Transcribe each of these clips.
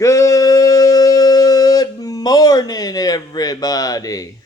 Good morning, everybody.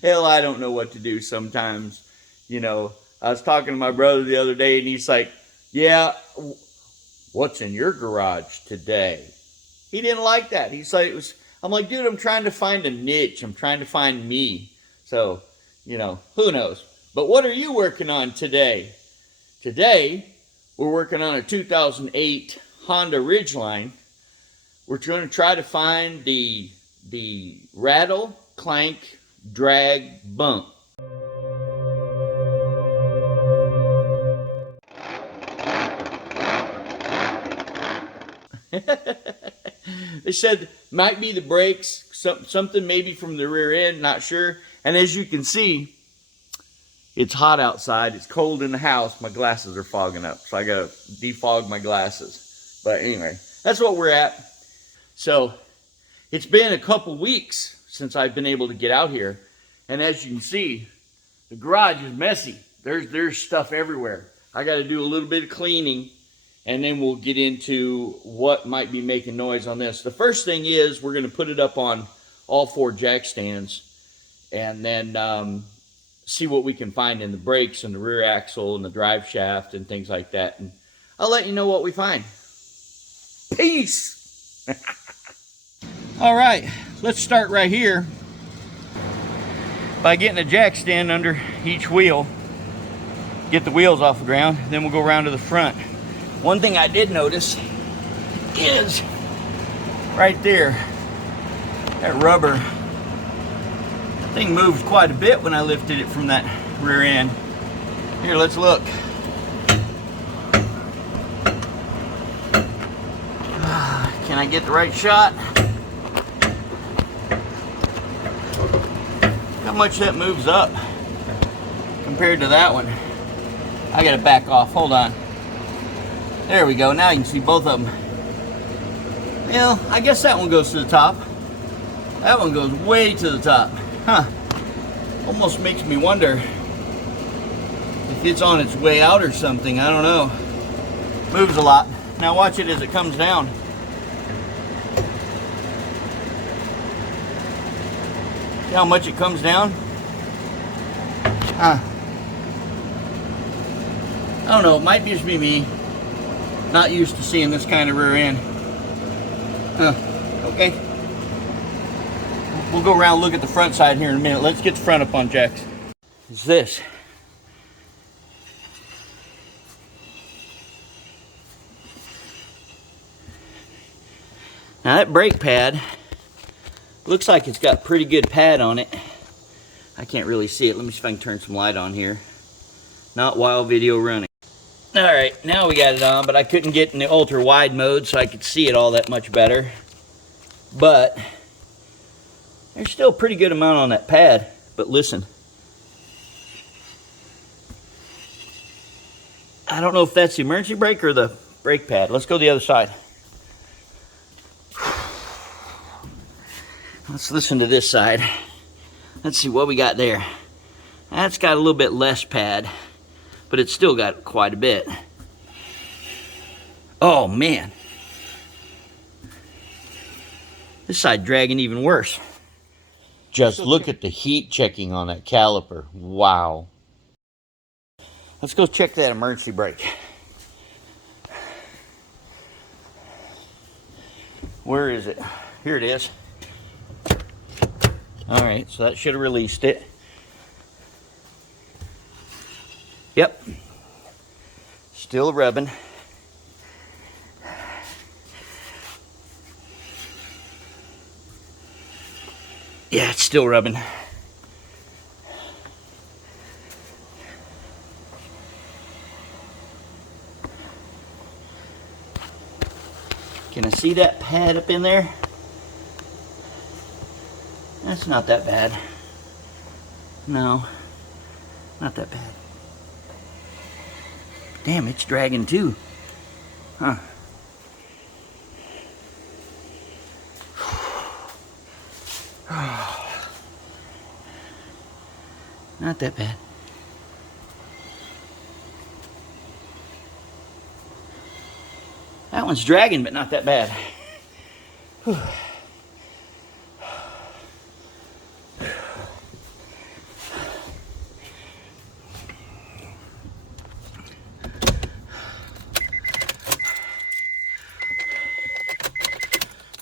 Hell, I don't know what to do sometimes. You know, I was talking to my brother the other day, and he's like, yeah, what's in your garage today? He didn't like that. He's like, I'm like, dude, I'm trying to find a niche. I'm trying to find me. So, you know, who knows? But what are you working on today? Today, we're working on a 2008 Honda Ridgeline. We're going to try to find the rattle, clank, drag, bump. They said might be the brakes, something maybe from the rear end, not sure. And as you can see, it's hot outside. It's cold in the house. My glasses are fogging up, so I gotta defog my glasses. But anyway, that's what we're at. So it's been a couple weeks since I've been able to get out here, and as you can see, the garage is messy. There's stuff everywhere. I got to do a little bit of cleaning, and then we'll get into what might be making noise on this. The first thing is we're going to put it up on all 4 jack stands, and then see what we can find in the brakes and the rear axle and the drive shaft and things like that. And I'll let you know what we find. Peace. All right, let's start right here by getting a jack stand under each wheel. Get the wheels off the ground, then we'll go around to the front. One thing I did notice is right there, that rubber thing moved quite a bit when I lifted it from that rear end. Here, let's look. Can I get the right shot? How much that moves up compared to that one. I gotta back off, hold on. There we go, now you can see both of them. Well, I guess that one goes to the top. That one goes way to the top. Huh, almost makes me wonder if it's on its way out or something. I don't know. Moves a lot. Now watch it as it comes down. See how much it comes down? Huh. I don't know, it might just be me. Not used to seeing this kind of rear end. Huh, okay. We'll go around and look at the front side here in a minute. Let's get the front up on jacks. It's this. Now that brake pad looks like it's got pretty good pad on it. I can't really see it. Let me see if I can turn some light on here. Not while video running. All right, now we got it on, but I couldn't get in the ultra wide mode so I could see it all that much better. But there's still a pretty good amount on that pad, but listen. I don't know if that's the emergency brake or the brake pad. Let's go the other side. Let's listen to this side. Let's see what we got there. That's got a little bit less pad, but it's still got quite a bit. Oh man. This side dragging even worse. Just look at the heat checking on that caliper. Wow. Let's go check that emergency brake. Where is it? Here it is. All right, so that should have released it. Yep. Still rubbing. Yeah, it's still rubbing. Can I see that pad up in there? That's not that bad. No, not that bad. Damn, it's dragging too. Huh. Not that bad. That one's dragging, but not that bad. Whew.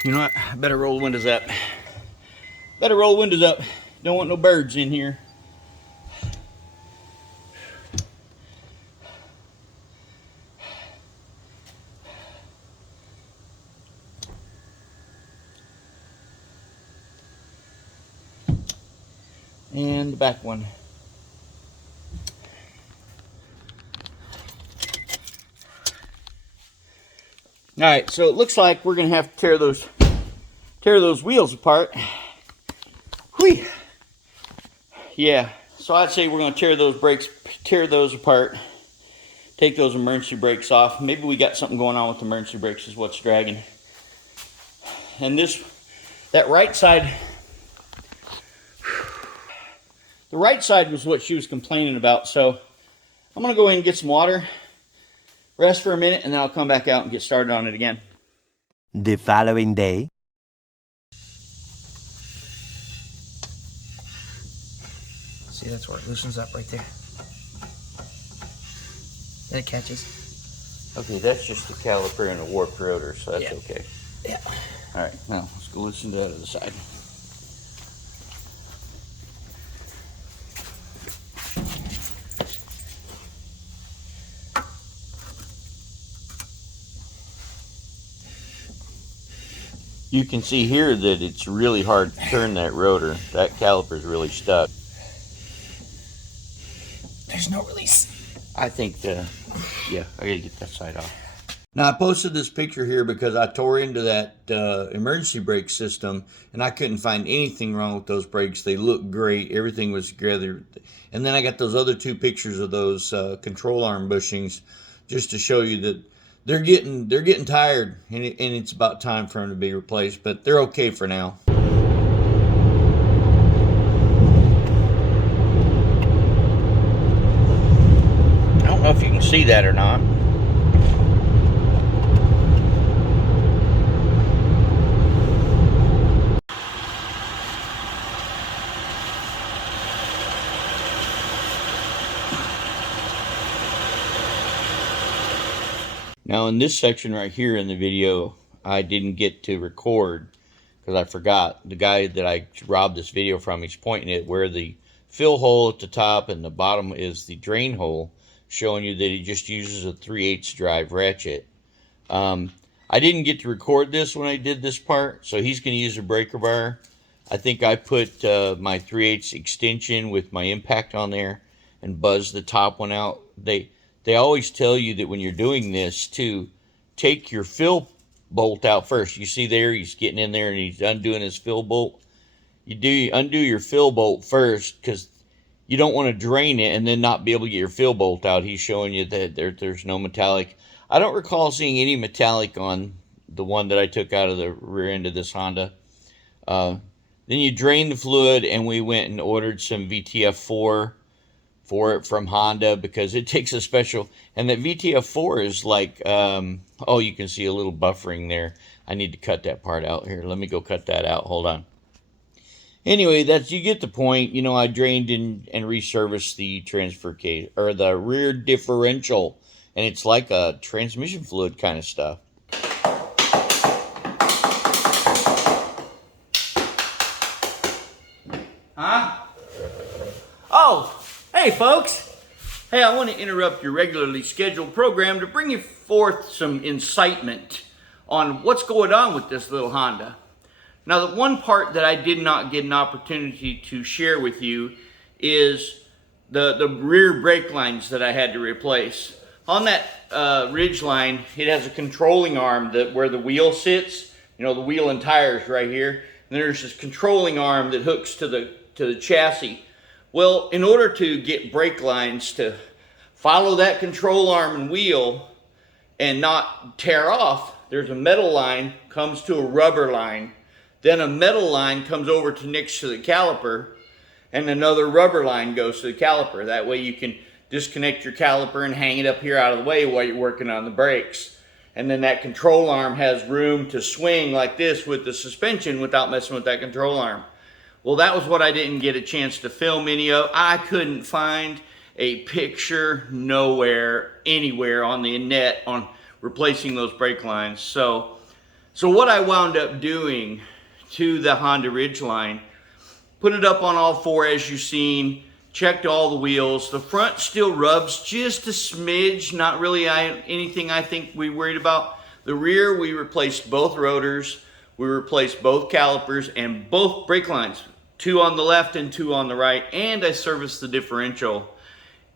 You know what? I better roll the windows up. Better roll the windows up. Don't want no birds in here. And the back one. All right, so it looks like we're gonna have to tear those wheels apart. Whee! Yeah, so I'd say we're gonna tear those apart, take those emergency brakes off. Maybe we got something going on with the emergency brakes is what's dragging. And that right side, the right side was what she was complaining about. So I'm gonna go in and get some water, rest for a minute, and then I'll come back out and get started on it again. The following day. See, that's where it loosens up right there. Then it catches. Okay, that's just the caliper and a warped rotor, so that's okay. Yeah. All right, now let's go loosen that other side. You can see here that it's really hard to turn that rotor. That caliper's really stuck. There's no release. I think yeah, I gotta get that side off. Now I posted this picture here because I tore into that emergency brake system and I couldn't find anything wrong with those brakes. They look great. Everything was together. And then I got those other two pictures of those control arm bushings just to show you that they're getting tired and it's about time for them to be replaced, but they're okay for now. I don't know if you can see that or not. Now in this section right here in the video, I didn't get to record because I forgot. The guy that I robbed this video from, he's pointing at where the fill hole at the top and the bottom is the drain hole, showing you that he just uses a 3/8 drive ratchet. I didn't get to record this when I did this part, so he's going to use a breaker bar. I think I put my 3/8 extension with my impact on there and buzzed the top one out. They always tell you that when you're doing this to take your fill bolt out first. You see there, he's getting in there and he's undoing his fill bolt. You undo your fill bolt first because you don't want to drain it and then not be able to get your fill bolt out. He's showing you that there's no metallic. I don't recall seeing any metallic on the one that I took out of the rear end of this Honda. Then you drain the fluid, and we went and ordered some VTF4 for it from Honda because it takes a special, and that VTF4 is like, oh, you can see a little buffering there. I need to cut that part out here. Let me go cut that out. Hold on. Anyway, you get the point. You know, I drained and resurfaced the transfer case, or the rear differential, and it's like a transmission fluid kind of stuff. Huh? Oh! Hey folks! Hey, I want to interrupt your regularly scheduled program to bring you forth some incitement on what's going on with this little Honda. Now, the one part that I did not get an opportunity to share with you is the rear brake lines that I had to replace. On that Ridgeline, it has a controlling arm where the wheel sits. You know, the wheel and tires right here. And there's this controlling arm that hooks to the chassis. Well, in order to get brake lines to follow that control arm and wheel and not tear off, there's a metal line comes to a rubber line. Then a metal line comes over to next to the caliper, and another rubber line goes to the caliper. That way you can disconnect your caliper and hang it up here out of the way while you're working on the brakes. And then that control arm has room to swing like this with the suspension without messing with that control arm. Well, that was what I didn't get a chance to film any of. I couldn't find a picture nowhere, anywhere on the net on replacing those brake lines. So what I wound up doing to the Honda Ridgeline, put it up on all four as you've seen, checked all the wheels. The front still rubs just a smidge, not really anything I think we worried about. The rear, we replaced both rotors, we replaced both calipers and both brake lines, 2 on the left and 2 on the right, and I serviced the differential.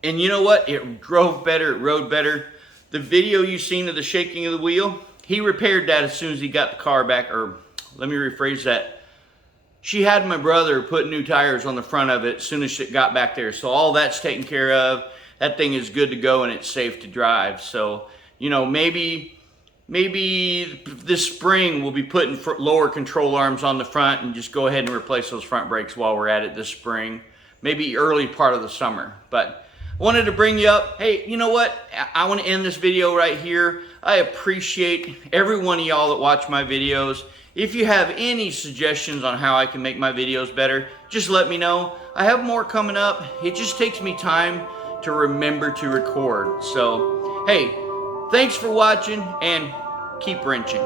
And you know what? It drove better, it rode better. The video you've seen of the shaking of the wheel, he repaired that as soon as he got the car back, or let me rephrase that. She had my brother put new tires on the front of it as soon as it got back there. So all that's taken care of. That thing is good to go and it's safe to drive. So, you know, maybe this spring we'll be putting lower control arms on the front and just go ahead and replace those front brakes while we're at it this spring. Maybe early part of the summer. But I wanted to bring you up. Hey, you know what? I want to end this video right here. I appreciate every one of y'all that watch my videos. If you have any suggestions on how I can make my videos better, just let me know. I have more coming up. It just takes me time to remember to record. So, hey, thanks for watching and keep wrenching.